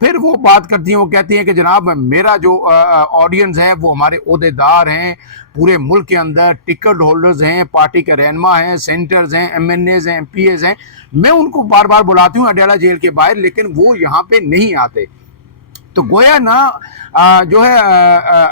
پھر وہ بات کرتی ہیں، وہ کہتی ہیں کہ جناب میرا جو آڈینس ہے وہ ہمارے عہدیدار ہیں پورے ملک کے اندر، ٹکٹ ہولڈرز ہیں، پارٹی کے رہنما ہیں، سینٹرز ہیں، ایم این ایز ہیں، ایم پی ایز ہیں، میں ان کو بار بار بلاتی ہوں اڈیالہ جیل کے باہر، لیکن وہ یہاں پہ نہیں آتے۔ تو گویا نا جو ہے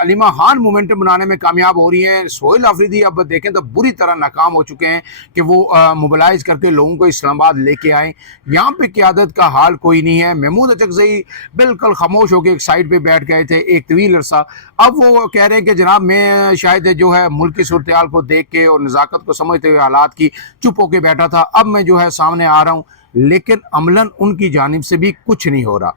علیمہ خان مومنٹم بنانے میں کامیاب ہو رہی ہیں۔ سہیل آفریدی اب دیکھیں تو بری طرح ناکام ہو چکے ہیں کہ وہ موبلائز کر کے لوگوں کو اسلام آباد لے کے آئیں۔ یہاں پہ قیادت کا حال کوئی نہیں ہے۔ محمود اچکزئی بالکل خاموش ہو کے ایک سائڈ پہ بیٹھ گئے تھے ایک طویل عرصہ، اب وہ کہہ رہے ہیں کہ جناب میں شاید جو ہے ملک کی صورتحال کو دیکھ کے اور نزاکت کو سمجھتے ہوئے حالات کی چپ ہو کے بیٹھا تھا، اب میں جو ہے سامنے آ رہا ہوں، لیکن عملاً ان کی جانب سے بھی کچھ نہیں ہو رہا۔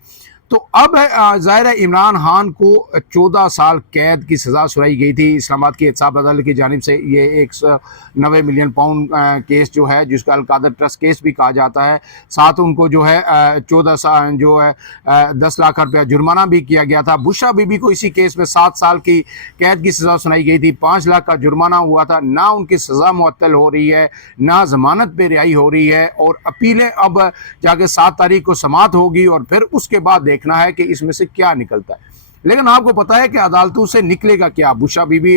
تو اب ظاہر ہے عمران خان کو 14 سال قید کی سزا سنائی گئی تھی اسلام آباد کی احتساب عدالت کی جانب سے۔ یہ 190 ملین پاؤنڈ کیس جو ہے، جس کا القادر ٹرسٹ کیس بھی کہا جاتا ہے، ساتھ ان کو جو ہے 14 سال جو ہے 10 لاکھ روپیہ جرمانہ بھی کیا گیا تھا۔ بشرا بی بی کو اسی کیس میں 7 سال کی قید کی سزا سنائی گئی تھی، 5 لاکھ کا جرمانہ ہوا تھا۔ نہ ان کی سزا معطل ہو رہی ہے، نہ ضمانت پہ رہائی ہو رہی ہے، اور اپیلیں اب جا کے 7 تاریخ کو سماعت ہوگی اور پھر اس کے بعد دیکھنا ہے کہ اس میں سے کیا نکلتا ہے۔ لیکن آپ کو پتا ہے کہ عدالتوں سے نکلے گا کیا؟ بشرا بی بی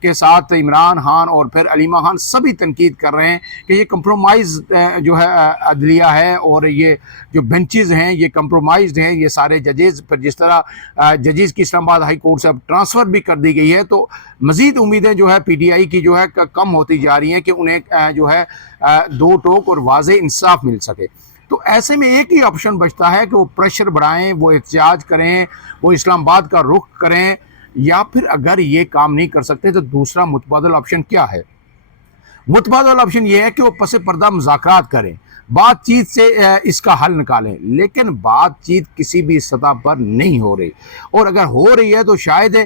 کے ساتھ عمران خان اور پھر علیمہ خان سبھی تنقید کر رہے ہیں کہ یہ کمپرومائز جو ہے عدلیہ ہے، اور یہ جو بینچز ہیں یہ کمپرومائزڈ ہیں، یہ سارے ججز پر جس طرح ججز کی اسلام آباد ہائی کورٹ سے اب ٹرانسفر بھی کر دی گئی ہے، تو مزید امیدیں جو ہے پی ٹی آئی کی جو ہے کم ہوتی جا رہی ہیں کہ انہیں جو ہے دو ٹوک اور واضح انصاف مل سکے۔ تو ایسے میں ایک ہی آپشن بچتا ہے کہ وہ پریشر بڑھائیں، وہ احتجاج کریں، وہ اسلام آباد کا رخ کریں، یا پھر اگر یہ کام نہیں کر سکتے تو دوسرا متبادل آپشن کیا ہے؟ متبادل آپشن یہ ہے کہ وہ پس پردہ مذاکرات کریں، بات چیت سے اس کا حل نکالیں، لیکن بات چیت کسی بھی سطح پر نہیں ہو رہی، اور اگر ہو رہی ہے تو شاید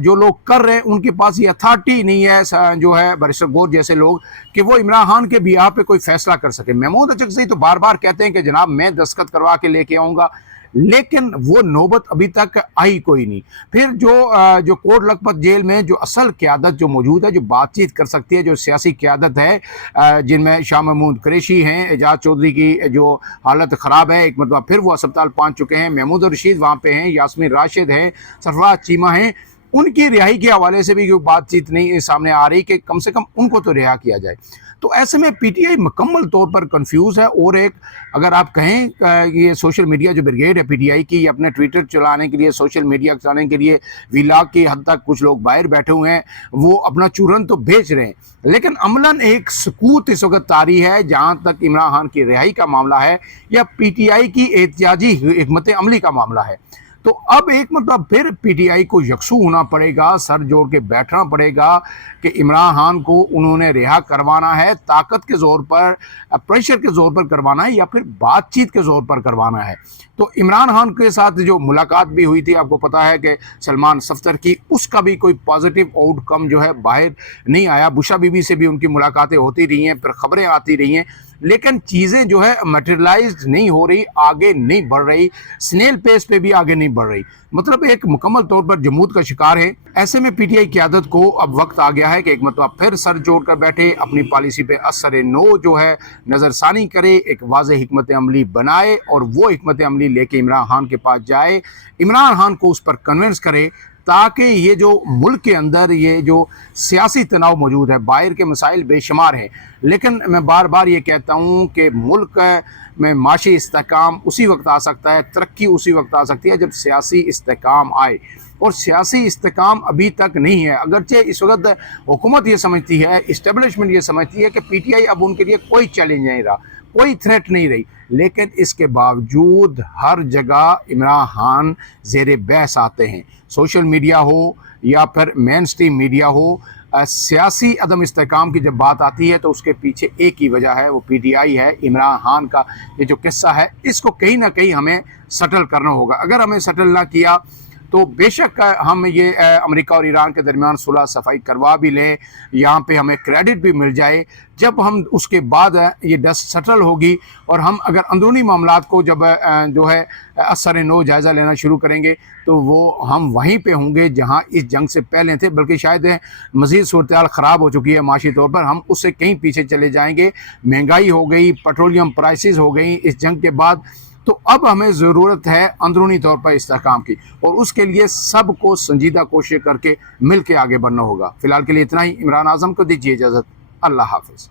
جو لوگ کر رہے ہیں ان کے پاس یہ اتھارٹی نہیں ہے جو ہے بیرسٹر گور جیسے لوگ کہ وہ عمران خان کے بیہاف پہ کوئی فیصلہ کر سکے۔ محمود اچکزئی تو بار بار کہتے ہیں کہ جناب میں دستخط کروا کے لے کے آؤں گا، لیکن وہ نوبت ابھی تک آئی کوئی نہیں۔ پھر جو کوٹ لکھپت جیل میں جو اصل قیادت جو موجود ہے، جو بات چیت کر سکتی ہے، جو سیاسی قیادت ہے، جن میں شاہ محمود قریشی ہیں، اعجاز چودھری کی جو حالت خراب ہے، ایک مرتبہ پھر وہ اسپتال پہنچ چکے ہیں، محمود الرشید وہاں پہ ہیں، یاسمین راشد ہیں، سرفراز چیمہ ہیں، ان کی رہائی کے حوالے سے بھی کوئی بات چیت نہیں سامنے آ رہی کہ کم سے کم ان کو تو رہا کیا جائے۔ تو ایسے میں پی ٹی آئی مکمل طور پر کنفیوز ہے، اور ایک اگر آپ کہیں یہ سوشل میڈیا جو بریگیڈ ہے پی ٹی آئی کی، یہ اپنے ٹویٹر چلانے کے لیے، سوشل میڈیا چلانے کے لیے ویلاگ کی حد تک کچھ لوگ باہر بیٹھے ہوئے ہیں، وہ اپنا چورن تو بیچ رہے ہیں، لیکن عملاً ایک سکوت اس وقت طاری ہے جہاں تک عمران خان کی رہائی کا معاملہ ہے یا پی ٹی آئی کی احتجاجی حکمت عملی کا معاملہ ہے۔ تو اب ایک مطلب پھر پی ٹی آئی کو یکسو ہونا پڑے گا، سر جوڑ کے بیٹھنا پڑے گا کہ عمران خان کو انہوں نے رہا کروانا ہے، طاقت کے زور پر، پریشر کے زور پر کروانا ہے، یا پھر بات چیت کے زور پر کروانا ہے۔ تو عمران خان کے ساتھ جو ملاقات بھی ہوئی تھی، آپ کو پتا ہے کہ سلمان صفدر کی، اس کا بھی کوئی پازیٹیو آؤٹ کم جو ہے باہر نہیں آیا۔ بشرا بی بی سے بھی ان کی ملاقاتیں ہوتی رہی ہیں، پھر خبریں آتی رہی ہیں، لیکن چیزیں جو ہے میٹیریلائزڈ نہیں ہو رہی، آگے نہیں بڑھ رہی، سنیل پیس پہ بھی آگے نہیں بڑھ رہی، مطلب ایک مکمل طور پر جمود کا شکار ہے۔ ایسے میں پی ٹی آئی قیادت کو اب وقت آ گیا ہے کہ ایک مرتبہ پھر سر جوڑ کر بیٹھے، اپنی پالیسی پہ اثر نو جو ہے نظر ثانی کرے، ایک واضح حکمت عملی بنائے، اور وہ حکمت عملی لے کے عمران خان کے پاس جائے، عمران خان کو اس پر کنونس کرے، تاکہ یہ جو ملک کے اندر یہ جو سیاسی تناؤ موجود ہے، باہر کے مسائل بے شمار ہیں، لیکن میں بار بار یہ کہتا ہوں کہ ملک میں معاشی استحکام اسی وقت آ سکتا ہے، ترقی اسی وقت آ سکتی ہے جب سیاسی استحکام آئے، اور سیاسی استحکام ابھی تک نہیں ہے۔ اگرچہ اس وقت حکومت یہ سمجھتی ہے، اسٹیبلشمنٹ یہ سمجھتی ہے کہ پی ٹی آئی اب ان کے لیے کوئی چیلنج نہیں رہا، کوئی تھریٹ نہیں رہی، لیکن اس کے باوجود ہر جگہ عمران خان زیر بحث آتے ہیں، سوشل میڈیا ہو یا پھر مین سٹریم میڈیا ہو۔ سیاسی عدم استحکام کی جب بات آتی ہے تو اس کے پیچھے ایک ہی وجہ ہے، وہ پی ٹی آئی ہے۔ عمران خان کا یہ جو قصہ ہے، اس کو کہیں نہ کہیں ہمیں سٹل کرنا ہوگا۔ اگر ہمیں سٹل نہ کیا تو بے شک ہم یہ امریکہ اور ایران کے درمیان صلح صفائی کروا بھی لیں، یہاں پہ ہمیں کریڈٹ بھی مل جائے، جب ہم اس کے بعد یہ ڈسٹ سٹل ہوگی، اور ہم اگر اندرونی معاملات کو جب جو ہے اثر نو جائزہ لینا شروع کریں گے تو وہ ہم وہیں پہ ہوں گے جہاں اس جنگ سے پہلے تھے، بلکہ شاید مزید صورتحال خراب ہو چکی ہے معاشی طور پر، ہم اس سے کہیں پیچھے چلے جائیں گے۔ مہنگائی ہو گئی، پیٹرولیم پرائسز ہو گئی اس جنگ کے بعد، تو اب ہمیں ضرورت ہے اندرونی طور پر استحکام کی، اور اس کے لیے سب کو سنجیدہ کوشش کر کے مل کے آگے بڑھنا ہوگا۔ فی الحال کے لیے اتنا ہی۔ عمران اعظم کو دیجیے اجازت، اللہ حافظ۔